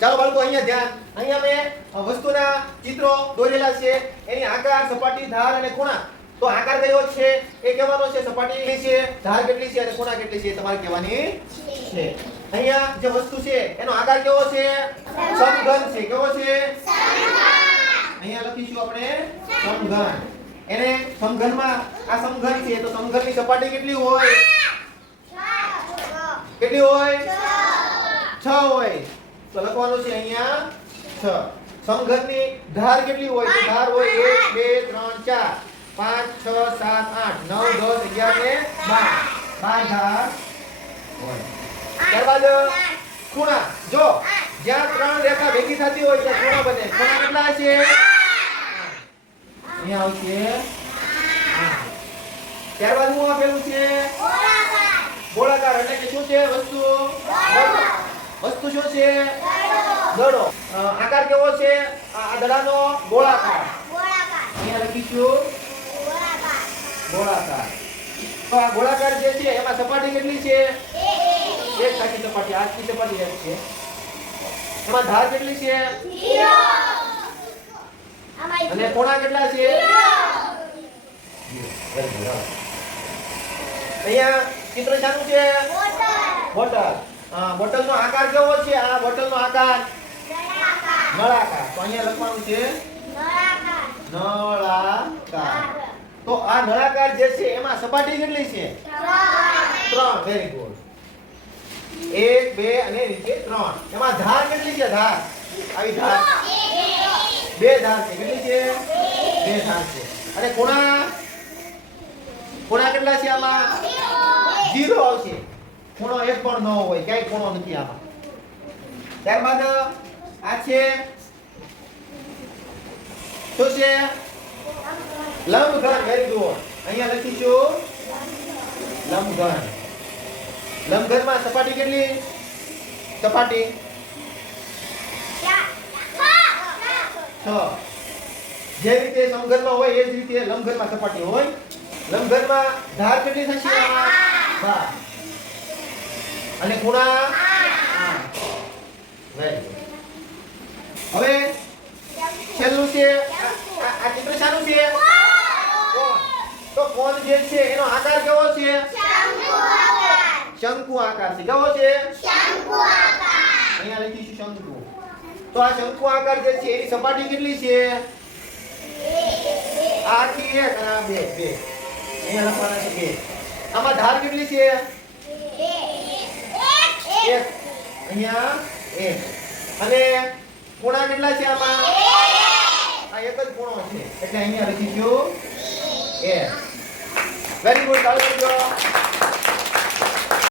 ચાલો બાળકો અહીંયા ધ્યાન. અહીંયા મેં વસ્તુના ચિત્રો દોરેલા છે. એની આકાર, સપાટી, ધાર અને ખૂણા. તો આકાર કયો છે એ કહેવાનો છે, સપાટી કેટલી છે, ધાર કેટલી છે અને ખૂણા કેટલી છે તમારે કહેવાની છે. અહીંયા જે વસ્તુ છે એનો આકાર કેવો છે? સમઘન છે. કેવો છે? અહીંયા લખીશું આપણે સમઘન. એને સમઘનમાં આ સમઘન છે તો સમઘનની સપાટી કેટલી હોય? કેટલી હોય? 6 હોય. તો લખવાનું છે અહીંયા 6. સમઘનની ધાર કેટલી હોય? તો ધાર હોય 1 2 3 4 5 6 7 8 9 10 11 ને 12 ધાર હોય. ત્યારબાદ ખૂણા. જો જ્યાં 3 રેખા ભેગી થતી હોય ત્યાં ખૂણા બને. ખૂણા કેટલા છે? અહીંયા આવશે 8. ત્યારબાદ હું આપેલું છે ગોળાકાર. એટલે કે શું છે? વસ્તુ. વસ્તુ શું છે? દડો. આકાર કેવો છે? આ દડાનો ગોળાકાર. અહીંયા લખીશું ગોળાકાર. તો આ ગોળાકાર જે છે એમાં સપાટી કેટલી છે? એક સાચી સપાટી. આજની સપાટી એક છે. એમાં ધાર કેટલી છે? 0. અને ખૂણા કેટલા છે? 0. અહીંયા ચિત્ર શાનું છે? બોટલ. બોટલનો આકાર કેવો છે? આ બોટલનો આકાર નળાકાર. તો અહીંયા લખવાનું છે નળાકાર. તો આ નળાકાર જે છે એમાં સપાટી કેટલી છે? 3. Very good. 1 2 અને નીચે 3. એમાં ધાર કેટલી છે? ધાર આવી ધાર 2 ધાર છે. કેટલી છે? 2 ધાર છે. અને ખૂણા? ખૂણા કેટલા છે આમાં? 0 આવશે. ખૂણો એક પણ ન હોય. ક્યાંય ખૂણો નથી આમાં. ત્યારબાદ આ છે શું છે? લંબઘન. Very good. અહીંયા લખીશું લંબઘન. લંબઘનમાં સપાટી કેટલી? સપાટી 6. જે રીતે સમઘનમાં હોય એ જ રીતે લંબઘનમાં સપાટી હોય. લંબઘનમાં ધાર કેટલી થશે? 12. અને ખૂણા 8. Very good. હવે છેલ્લું છે આ ચિત્ર શાનું છે? કોણ. તો કોણ જે છે એનો આકાર કેવો છે? શંકુ આકાર છે. કેવો છે? અહીંયા લખીશું શંકુ. તો આ શંકુ આકાર જે છે એની સપાટી કેટલી છે? આ આખી 1 અને આ 2. અહીંયા લખવાના છે 2. આમાં ધાર કેટલી છે? 1. અહીંયા 1. અને ખૂણા કેટલા છે આમાં? આ એક જ ખૂણો છે એટલે અહીંયા લખીશું 1. Very good. ચાલો